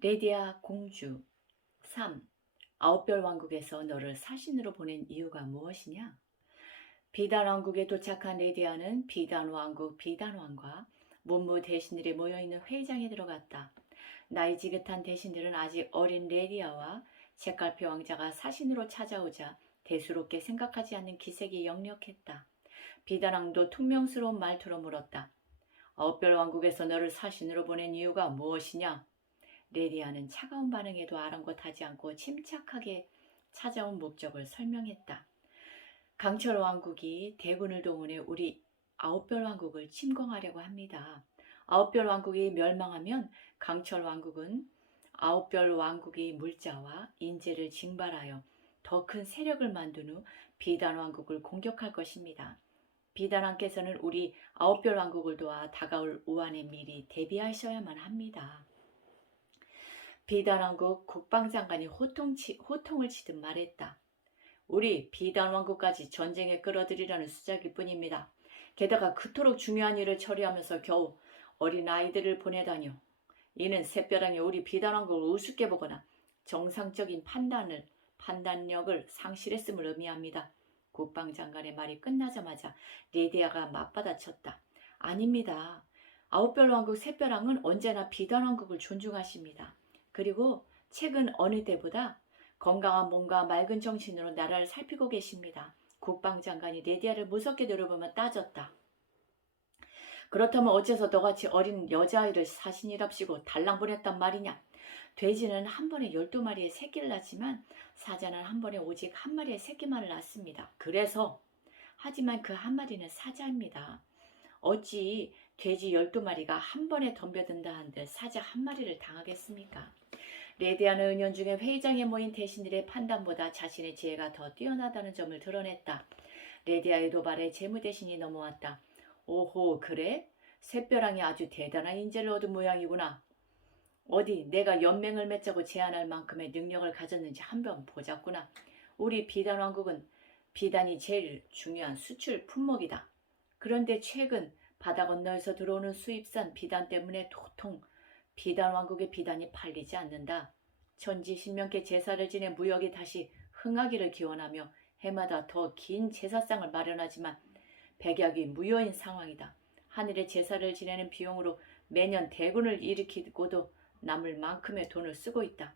레디아 공주 3. 아홉별 왕국에서 너를 사신으로 보낸 이유가 무엇이냐? 비단 왕국에 도착한 레디아는 비단 왕국 비단왕과 문무 대신들이 모여있는 회의장에 들어갔다. 나이 지긋한 대신들은 아직 어린 레디아와 책갈피 왕자가 사신으로 찾아오자 대수롭게 생각하지 않는 기색이 역력했다. 비단왕도 퉁명스러운 말투로 물었다. 아홉별 왕국에서 너를 사신으로 보낸 이유가 무엇이냐? 레디아는 차가운 반응에도 아랑곳하지 않고 침착하게 찾아온 목적을 설명했다. 강철 왕국이 대군을 동원해 우리 아홉별 왕국을 침공하려고 합니다. 아홉별 왕국이 멸망하면 강철 왕국은 아홉별 왕국의 물자와 인재를 징발하여 더 큰 세력을 만든 후 비단 왕국을 공격할 것입니다. 비단 왕께서는 우리 아홉별 왕국을 도와 다가올 우환에 미리 대비하셔야만 합니다. 비단왕국 국방장관이 호통을 치듯 말했다. 우리 비단왕국까지 전쟁에 끌어들이려는 수작일 뿐입니다. 게다가 그토록 중요한 일을 처리하면서 겨우 어린아이들을 보내다니요. 이는 샛별왕이 우리 비단왕국을 우습게 보거나 정상적인 판단력을 상실했음을 의미합니다. 국방장관의 말이 끝나자마자 레디아가 맞받아쳤다. 아닙니다. 아홉별 왕국 샛별왕은 언제나 비단왕국을 존중하십니다. 그리고 최근 어느 때보다 건강한 몸과 맑은 정신으로 나라를 살피고 계십니다. 국방장관이 레디아를 무섭게 노려보며 따졌다. 그렇다면 어째서 너같이 어린 여자아이를 사신이랍시고 달랑 보냈단 말이냐? 돼지는 한 번에 12마리의 새끼를 낳지만 사자는 한 번에 오직 한 마리의 새끼만을 낳습니다. 하지만 그 한 마리는 사자입니다. 어찌 돼지 12마리가 한 번에 덤벼든다 한들 사자 한 마리를 당하겠습니까? 레디아는 은연중에 회의장에 모인 대신들의 판단보다 자신의 지혜가 더 뛰어나다는 점을 드러냈다. 레디아의 도발에 재무대신이 넘어왔다. 오호, 그래? 샛별왕이 아주 대단한 인재를 얻은 모양이구나. 어디 내가 연맹을 맺자고 제안할 만큼의 능력을 가졌는지 한번 보자꾸나. 우리 비단왕국은 비단이 제일 중요한 수출 품목이다. 그런데 최근 바다 건너에서 들어오는 수입산 비단 때문에 도통 비단왕국의 비단이 팔리지 않는다. 천지신명께 제사를 지내 무역이 다시 흥하기를 기원하며 해마다 더 긴 제사상을 마련하지만 백약이 무효인 상황이다. 하늘에 제사를 지내는 비용으로 매년 대군을 일으키고도 남을 만큼의 돈을 쓰고 있다.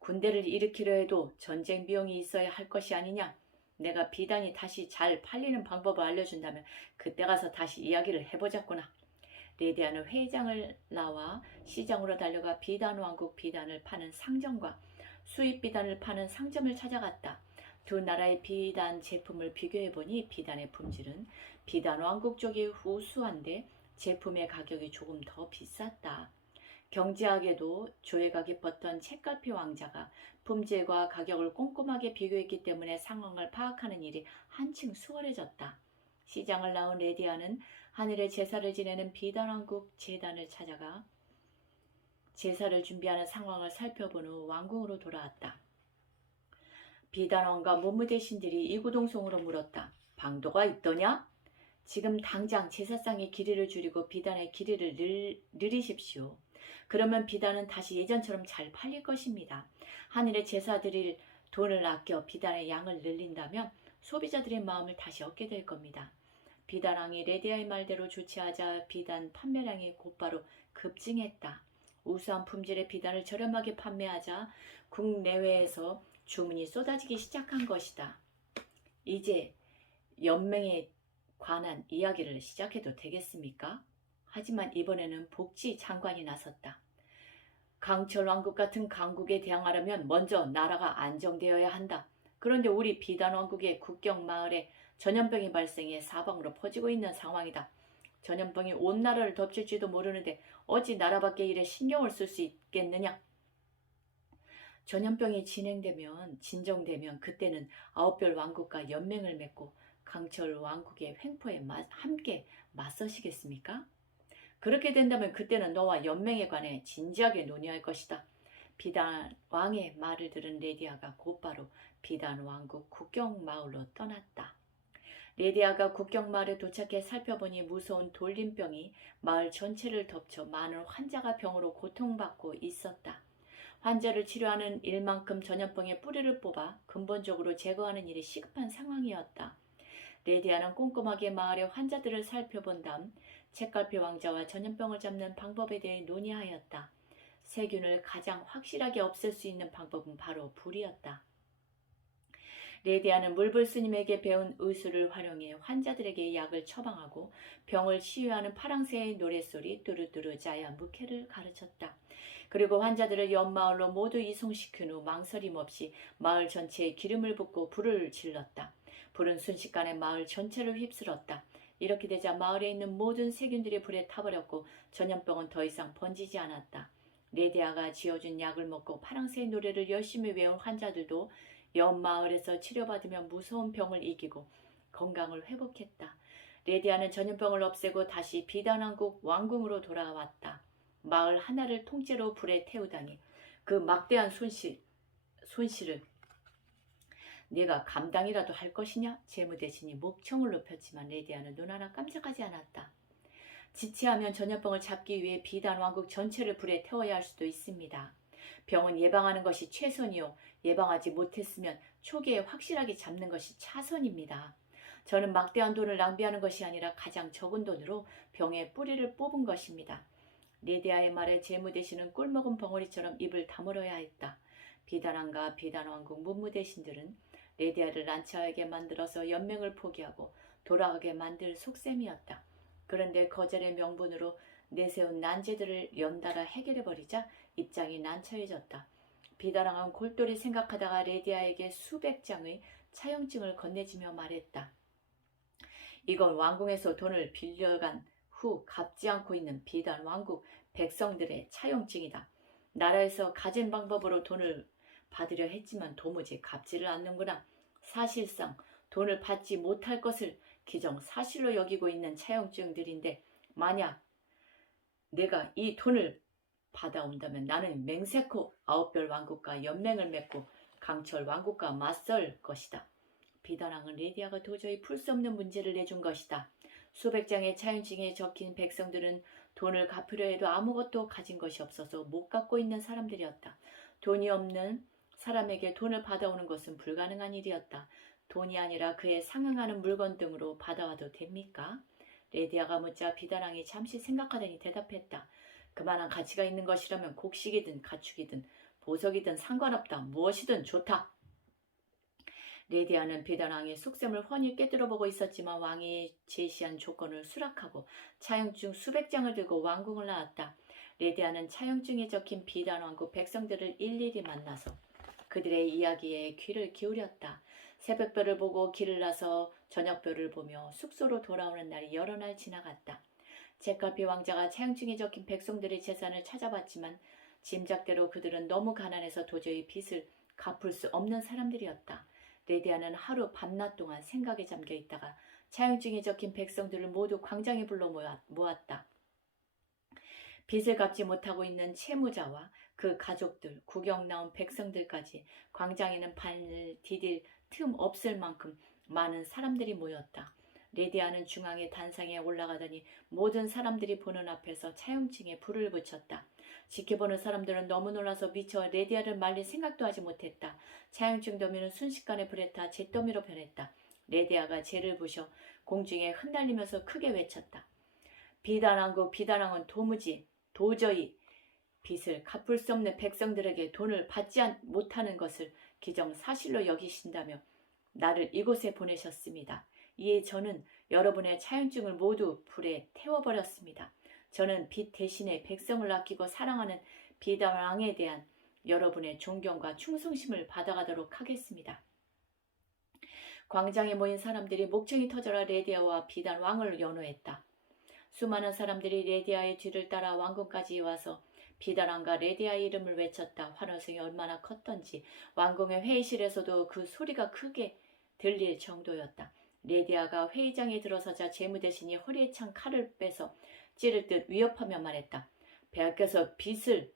군대를 일으키려 해도 전쟁 비용이 있어야 할 것이 아니냐. 내가 비단이 다시 잘 팔리는 방법을 알려준다면 그때 가서 다시 이야기를 해보자꾸나. 레디아는 회의장을 나와 시장으로 달려가 비단왕국 비단을 파는 상점과 수입 비단을 파는 상점을 찾아갔다. 두 나라의 비단 제품을 비교해보니 비단의 품질은 비단왕국 쪽이 우수한데 제품의 가격이 조금 더 비쌌다. 경제학에도 조예가 깊었던 책갈피 왕자가 품질과 가격을 꼼꼼하게 비교했기 때문에 상황을 파악하는 일이 한층 수월해졌다. 시장을 나온 레디아는 하늘에 제사를 지내는 비단왕국 제단을 찾아가 제사를 준비하는 상황을 살펴본 후 왕궁으로 돌아왔다. 비단왕과 문무대신들이 이구동성으로 물었다. 방도가 있더냐? 지금 당장 제사상의 길이를 줄이고 비단의 길이를 늘리십시오. 그러면 비단은 다시 예전처럼 잘 팔릴 것입니다. 하늘에 제사 드릴 돈을 아껴 비단의 양을 늘린다면 소비자들의 마음을 다시 얻게 될 겁니다. 비단왕이 레디아의 말대로 조치하자 비단 판매량이 곧바로 급증했다. 우수한 품질의 비단을 저렴하게 판매하자 국내외에서 주문이 쏟아지기 시작한 것이다. 이제 연맹에 관한 이야기를 시작해도 되겠습니까? 하지만 이번에는 복지 장관이 나섰다. 강철 왕국 같은 강국에 대항하려면 먼저 나라가 안정되어야 한다. 그런데 우리 비단 왕국의 국경 마을에 전염병이 발생해 사방으로 퍼지고 있는 상황이다. 전염병이 온 나라를 덮칠지도 모르는데 어찌 나라 밖의 일에 신경을 쓸 수 있겠느냐? 전염병이 진정되면 그때는 아홉별 왕국과 연맹을 맺고 강철 왕국의 횡포에 함께 맞서시겠습니까? 그렇게 된다면 그때는 너와 연맹에 관해 진지하게 논의할 것이다. 비단 왕의 말을 들은 레디아가 곧바로 비단 왕국 국경 마을로 떠났다. 레디아가 국경마을에 도착해 살펴보니 무서운 돌림병이 마을 전체를 덮쳐 많은 환자가 병으로 고통받고 있었다. 환자를 치료하는 일만큼 전염병의 뿌리를 뽑아 근본적으로 제거하는 일이 시급한 상황이었다. 레디아는 꼼꼼하게 마을의 환자들을 살펴본 다음 책갈피 왕자와 전염병을 잡는 방법에 대해 논의하였다. 세균을 가장 확실하게 없앨 수 있는 방법은 바로 불이었다. 레디아는 물불 스님에게 배운 의술을 활용해 환자들에게 약을 처방하고 병을 치유하는 파랑새의 노랫소리 뚜루뚜루 자야 무케를 가르쳤다. 그리고 환자들을 옆 마을로 모두 이송시킨 후 망설임 없이 마을 전체에 기름을 붓고 불을 질렀다. 불은 순식간에 마을 전체를 휩쓸었다. 이렇게 되자 마을에 있는 모든 세균들이 불에 타버렸고 전염병은 더 이상 번지지 않았다. 레디아가 지어준 약을 먹고 파랑새의 노래를 열심히 외운 환자들도 옆 마을에서 치료받으며 무서운 병을 이기고 건강을 회복했다. 레디아는 전염병을 없애고 다시 비단왕국 왕궁으로 돌아왔다. 마을 하나를 통째로 불에 태우다니 그 막대한 손실을 네가 감당이라도 할 것이냐? 재무대신이 목청을 높였지만 레디아는 눈 하나 깜짝하지 않았다. 지체하면 전염병을 잡기 위해 비단왕국 전체를 불에 태워야 할 수도 있습니다. 병은 예방하는 것이 최선이요. 예방하지 못했으면 초기에 확실하게 잡는 것이 차선입니다. 저는 막대한 돈을 낭비하는 것이 아니라 가장 적은 돈으로 병의 뿌리를 뽑은 것입니다. 레디아의 말에 재무대신은 꿀먹은 벙어리처럼 입을 다물어야 했다. 비단왕과 비단왕국 문무대신들은 레디아를 난처하게 만들어서 연맹을 포기하고 돌아가게 만들 속셈이었다. 그런데 거절의 명분으로 내세운 난제들을 연달아 해결해버리자 입장이 난처해졌다. 비단왕은 골똘히 생각하다가 레디아에게 수백 장의 차용증을 건네주며 말했다. 이건 왕궁에서 돈을 빌려간 후 갚지 않고 있는 비단왕국 백성들의 차용증이다. 나라에서 가진 방법으로 돈을 받으려 했지만 도무지 갚지를 않는구나. 사실상 돈을 받지 못할 것을 기정사실로 여기고 있는 차용증들인데 만약 내가 이 돈을 받아온다면 나는 맹세코 아홉별 왕국과 연맹을 맺고 강철 왕국과 맞설 것이다. 비단왕은 레디아가 도저히 풀 수 없는 문제를 내준 것이다. 수백 장의 차용증에 적힌 백성들은 돈을 갚으려 해도 아무것도 가진 것이 없어서 못 갚고 있는 사람들이었다. 돈이 없는 사람에게 돈을 받아오는 것은 불가능한 일이었다. 돈이 아니라 그에 상응하는 물건 등으로 받아와도 됩니까? 레디아가 묻자 비단왕이 잠시 생각하더니 대답했다. 그만한 가치가 있는 것이라면 곡식이든 가축이든 보석이든 상관없다. 무엇이든 좋다. 레디아는 비단왕의 속셈을 훤히 꿰뚫어보고 있었지만 왕이 제시한 조건을 수락하고 차용증 수백 장을 들고 왕궁을 나왔다. 레디아는 차용증에 적힌 비단왕국 백성들을 일일이 만나서 그들의 이야기에 귀를 기울였다. 새벽별을 보고 길을 나서 저녁별을 보며 숙소로 돌아오는 날이 여러 날 지나갔다. 책갈피 왕자가 차용증에 적힌 백성들의 재산을 찾아봤지만 짐작대로 그들은 너무 가난해서 도저히 빚을 갚을 수 없는 사람들이었다. 레디아는 하루 밤낮 동안 생각에 잠겨 있다가 차용증에 적힌 백성들을 모두 광장에 불러 모았다. 빚을 갚지 못하고 있는 채무자와 그 가족들, 구경 나온 백성들까지 광장에는 발을 디딜 틈 없을 만큼 많은 사람들이 모였다. 레디아는 중앙의 단상에 올라가더니 모든 사람들이 보는 앞에서 차용증에 불을 붙였다. 지켜보는 사람들은 너무 놀라서 미처 레디아를 말릴 생각도 하지 못했다. 차용증 더미는 순식간에 불에 타 잿더미로 변했다. 레디아가 재를 부셔 공중에 흩날리면서 크게 외쳤다. 비단왕국 비단왕은 도저히 빚을 갚을 수 없는 백성들에게 돈을 받지 못하는 것을 기정사실로 여기신다며 나를 이곳에 보내셨습니다. 이에 저는 여러분의 차용증을 모두 불에 태워버렸습니다. 저는 빚 대신에 백성을 아끼고 사랑하는 비단왕에 대한 여러분의 존경과 충성심을 받아가도록 하겠습니다. 광장에 모인 사람들이 목청이 터져라 레디아와 비단왕을 연호했다. 수많은 사람들이 레디아의 뒤를 따라 왕궁까지 와서 비단왕과 레디아의 이름을 외쳤다. 환호성이 얼마나 컸던지 왕궁의 회의실에서도 그 소리가 크게 들릴 정도였다. 레디아가 회의장에 들어서자 재무대신이 허리에 찬 칼을 빼서 찌를 듯 위협하며 말했다. 폐하께서 빚을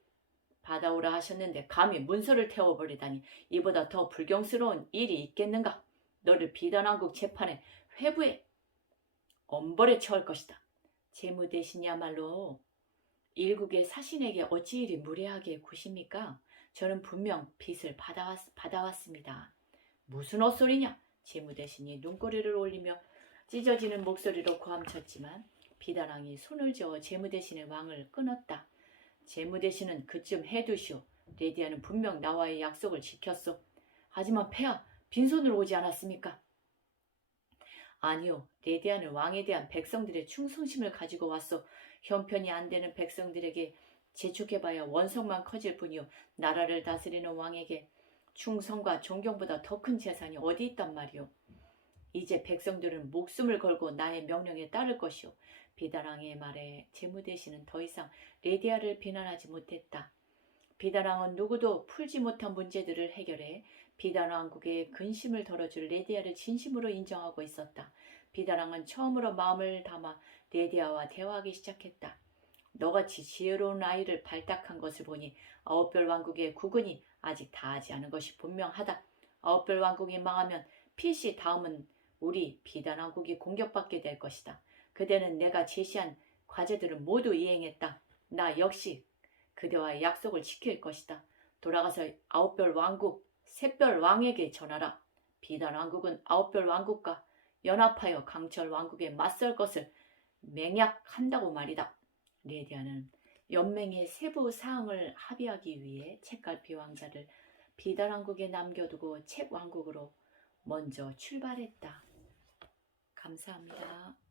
받아오라 하셨는데 감히 문서를 태워버리다니 이보다 더 불경스러운 일이 있겠는가? 너를 비단왕국 재판에 회부해 엄벌에 처할 것이다. 재무 대신이야말로 일국의 사신에게 어찌 이리 무례하게 구십니까? 저는 분명 빚을 받아왔습니다. 무슨 헛소리냐? 재무 대신이 눈꼬리를 올리며 찢어지는 목소리로 고함쳤지만 비다랑이 손을 저어 재무 대신의 왕을 끊었다. 재무 대신은 그쯤 해두시오. 레디아는 분명 나와의 약속을 지켰소. 하지만 폐하, 빈손으로 오지 않았습니까? 아니요. 레디아는 왕에 대한 백성들의 충성심을 가지고 왔소. 형편이 안 되는 백성들에게 재촉해봐야 원성만 커질 뿐이요. 나라를 다스리는 왕에게 충성과 존경보다 더 큰 재산이 어디 있단 말이오. 이제 백성들은 목숨을 걸고 나의 명령에 따를 것이오. 비다랑의 말에 재무 대신은 더 이상 레디아를 비난하지 못했다. 비다랑은 누구도 풀지 못한 문제들을 해결해 비단 왕국의 근심을 덜어줄 레디아를 진심으로 인정하고 있었다. 비다랑은 처음으로 마음을 담아 레디아와 대화하기 시작했다. 너같이 지혜로운 아이를 발탁한 것을 보니 아홉별 왕국의 국은이 아직 다하지 않은 것이 분명하다. 아홉별 왕국이 망하면 필시 다음은 우리 비단 왕국이 공격받게 될 것이다. 그대는 내가 제시한 과제들을 모두 이행했다. 나 역시 그대와의 약속을 지킬 것이다. 돌아가서 아홉별 왕국, 샛별 왕에게 전하라. 비단 왕국은 아홉별 왕국과 연합하여 강철 왕국에 맞설 것을 맹약한다고 말이다. 레디아는 연맹의 세부 사항을 합의하기 위해 책갈피 왕자를 비단 왕국에 남겨두고 책 왕국으로 먼저 출발했다. 감사합니다.